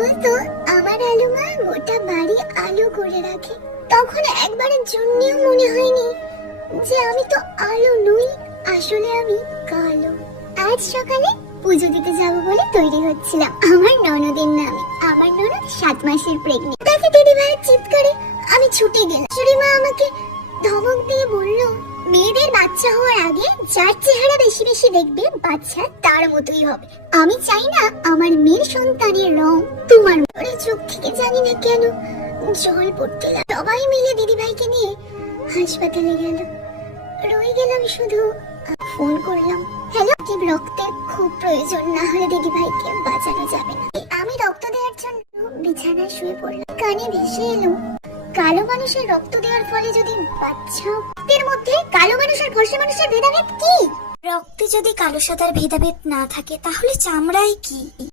বলতো আমার আলু মা গোটা বাড়ি আলো করে রাখে। তখন একবারের জন্যও মনে হয়নি যে আমি তো আলো নই, আসলে আমি কালো। আজ সকালে পুজো দিতে যাব বলে তৈরি হচ্ছিলাম আমার ননদের নামে। আমার ননদ 7 মাসের প্রেগনেন্ট। তাকে দিদি ভাইয়ের চিৎকারে আমি ছুটে গেলাম। শাশুড়িমা আমাকে ধমক দিয়ে বলল, মেয়েদের বাচ্চা হওয়ার আগে যার চেহারা বেশি বেশি দেখবে বাচ্চা তার মতোই হবে। আমি চাই না আমার মেয়ের সন্তানের রং তোমার মতো। চোখ থেকে জানি না কেন জল পড়তে লাগলো। সবাই মিলে দিদি ভাইকে নিয়ে হাসপাতালে গেল। রয়ে গেলাম শুধু। ফোন করলাম, হ্যালো, রক্তের খুব প্রয়োজন, না হলে দিদি ভাইকে বাঁচানো যাবে না। আমি রক্ত দেওয়ার জন্য বিছানায় শুয়ে পড়লাম। কানে ভেসে এলো, কালো মানুষের রক্ত দেওয়ার ফলে যদি বাচ্চা। রক্তের মধ্যে কালো মানুষ আর ফর্সা মানুষের ভেদাভেদ কি? রক্তে যদি কালো সাদার ভেদাভেদ না থাকে তাহলে চামড়ায় কি?